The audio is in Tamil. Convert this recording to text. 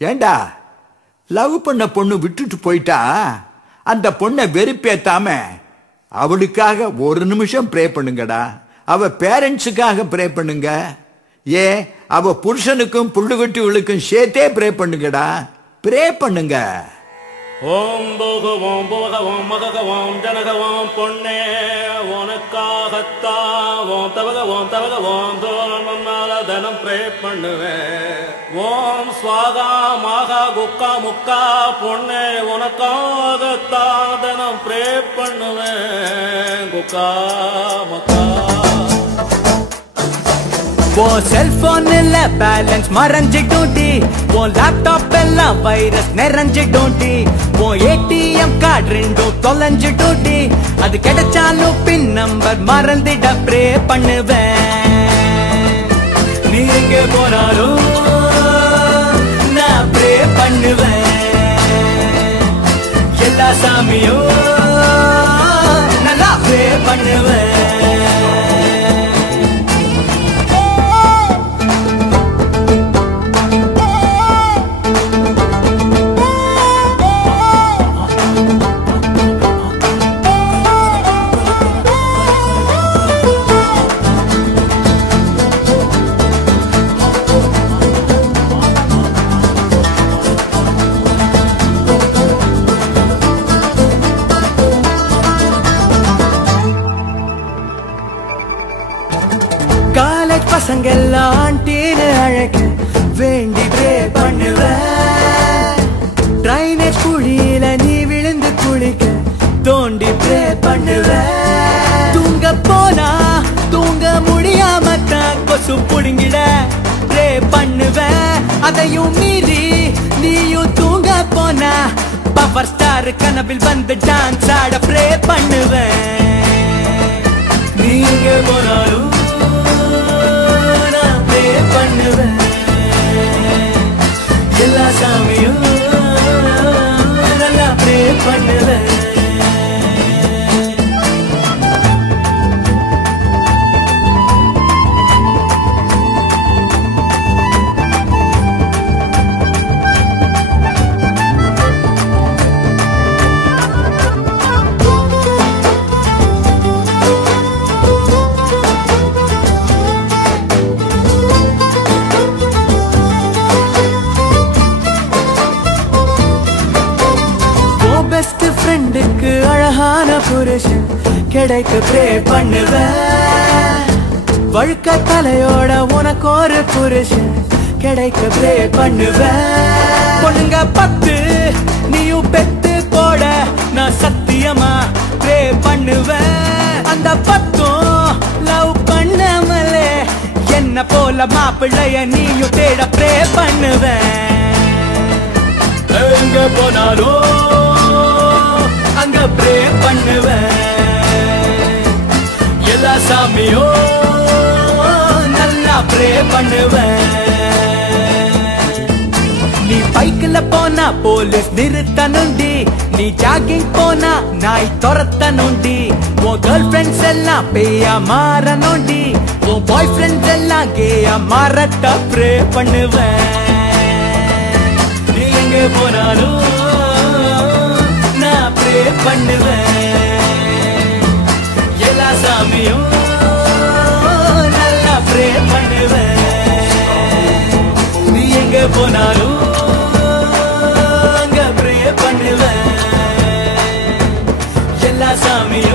ஏண்டா லவ் பண்ண பொண்ணு விட்டுட்டு போயிட்டா அந்த பொண்ணை வெறுப்பேத்தாம அவளுக்காக ஒரு நிமிஷம் ப்ரே பண்ணுங்கடா. அவ பேரண்ட்ஸுக்காக ப்ரே பண்ணுங்க. ஏன் அவ புருஷனுக்கும் புள்ளுகுட்டிகளுக்கும் சேர்த்தே ப்ரே பண்ணுங்கடா. ப்ரே பண்ணுங்க. ஓம் போகவோம் போகவோம் மககவோம் ஜனகவோம் பொன்னே உனக்காகத்தாவோம் தவகவோம் தோழனால தனம் ப்ரே பண்ணுவேன். ஓம் ஸ்வாகா மாகா குக்கா முக்கா பொன்னே உனக்காகத்தா தனம் ப்ரே பண்ணுவேன். குக்கா மக்கா वो सेलफोन இல்ல பேலன்ஸ் மறஞ்சிட்டோண்டி, वो லேப்டாப் எல்லாம் வைரஸ் நிறைஞ்சிட்டோண்டி, वो ஏடிஎம் கார்டு ரெண்டும் தொலைஞ்சிட்டோண்டி, அது கிடைச்சாலும் பின் நம்பர் மறந்துட ப்ரே பண்ணுவேன். நீ எங்க போனாலும் நான் ப்ரே பண்ணுவேன். எல்லா சாமியும் நல்லா ப்ரே பண்ணுவேன். காலேஜ் பசங்க எல்லாம் ஆண்டின்னு அழைக்க வேண்டி ப்ரே பண்ணுவேன். ட்ரைனேஜ் குழியில நீ விழுந்து குளிக்க தோண்டி ப்ரே பண்ணுவேன். தூங்க போனா தூங்க முடியாம தான் கொசு புடுங்கிட ப்ரே பண்ணுவேன். அதையும் மீறி நீயும் தூங்க போனா பவர் ஸ்டார் கனவில் வந்து டான்ஸ் ஆட ப்ரே பண்ணுவேன். நீங்க போனாலும் பண்ணுவேன். எல்லா சாமியும் நல்லா ப்ரே பண்ணுவேன். பெஸ்ட் ஃப்ரெண்டுக்கு அழகான புருஷன் கிடைக்க ப்ரே பண்ணுவேன். வழுக்க தலையோட உனக்கு ஒரு புருஷன் கிடைக்க ப்ரே பண்ணுவேன். பொண்ணுங்க 10 நீயும் பெத்து போட நான் சத்தியமா ப்ரே பண்ணுவேன். அந்த 10 லவ் பண்ணாமலே என்ன போல மாப்பிள்ளைய நீயும் தேட ப்ரே பண்ணுவேன். எங்க போனாலும் அங்க ப்ரே பண்ணுவேன். எல்லா சாமியும் நல்லா ப்ரே பண்ணுவேன். நீ பைக்கில் போனா போலீஸ் நிறுத்தணுண்டி, நீ ஜாகிங் போனா நாய் துரத்தணுண்டி, உன் கேர்ள் ஃப்ரெண்ட்ஸ் எல்லாம் பேயா மாறணுண்டி, உன் பாய் ஃப்ரெண்ட்ஸ் எல்லாம் கேயா மாறட்ட ப்ரே பண்ணுவேன். நீ எங்க போனாலும் நான் ப்ரே பண்ணுவேன். எல்லா சாமியும் நல்லா ப்ரே பண்ணுவேன். நீ எங்க போனாலும் அங்க ப்ரே பண்ணுவேன். எல்லா சாமியும்